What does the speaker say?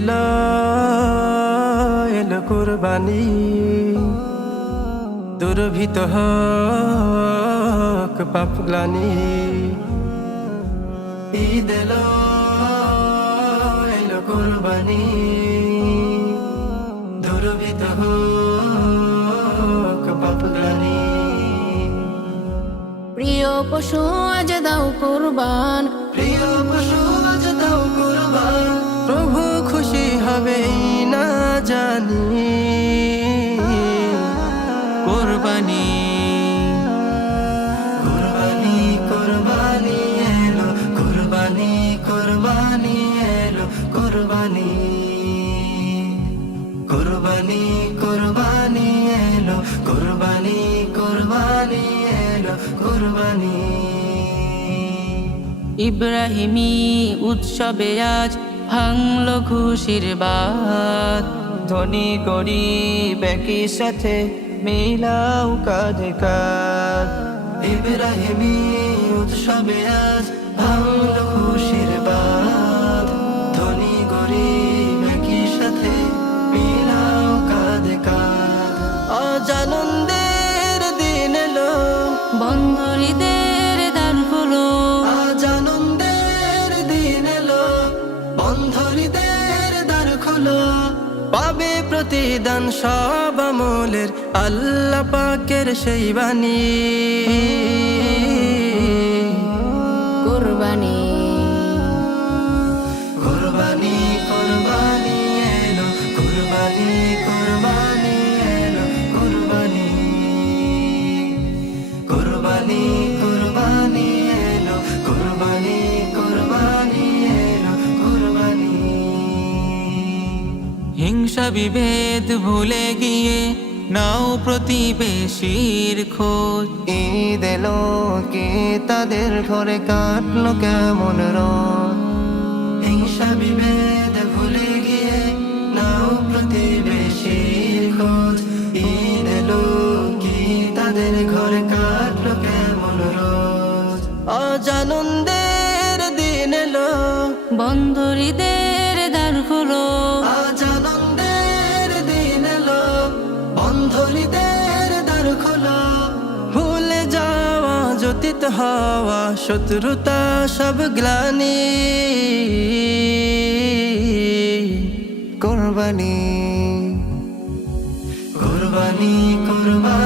এলো এলো কুরবানি, দুর্ভিত হোক পাপ গ্লানি। ঈদ এলো এলো কুরবানি, দুর্ভিত হোক পাপ গ্লানি। প্রিয় পশু আজ দাও কুরবান, প্রিয় পশু আজ দাও কুরবান, প্রভু খুশি হবে না জানি। কুরবানি কুরবানি কুরবানি এলো, কুরবানি কুরবানি এলো, কুরবানি কুরবানি কুরবানি এলো, কুরবানি কুরবানি এলো, কুরবানি। ইব্রাহিমী উৎসবে আজ ভাঙলো খুশির বাত, ধনী গরিব একই সাথে মিলাও কাঁধে কাঁধ। ইব্রাহিমী উৎসবে আজ ভাঙলো খুশির বাত, ধনী গরিব একই সাথে মিলাও কাঁধে কাঁধ। আজ আনন্দের দিন এলো, বন্ধ হৃদের দ্বার হলো, আজ আনন্দের দিন এলো, বন্ধ হৃদের দ্বার খোলো। পাবে প্রতিদান সব আমলের আল্লাহ পাকের সেই বাণী। কুরবানি কুরবানি কুরবানি এলো, কুরবানি কুরবানি এলো, কুরবানি কুরবানি কুরবানি এলো, কুরবানি কুরবানি এলো, কুরবানি। হিংসা বিভেদ ভুলে গিয়ে নাও প্রতিবেশীর খোঁজ। ঈদ এলো কে তাদের ঘরে কাটলো কেমন রোদ, হিংসা বিভেদ ভুলে গিয়ে নাও প্রতিবেশীর খোঁজ। ঈদ এলো কি তাদের ঘরে কাটলো কেমন রোদ। আজ আনন্দের দিন এলো, বন্ধ হৃদের দ্বার হলো, আজ আনন্দের দিন এলো, বন্ধ হৃদের দ্বার খোলো। ভুলে যাওয়া জ্যোতিত হওয়া শত্রুতা সব গ্লানি। কুরবানি কুরবানি কুরবানি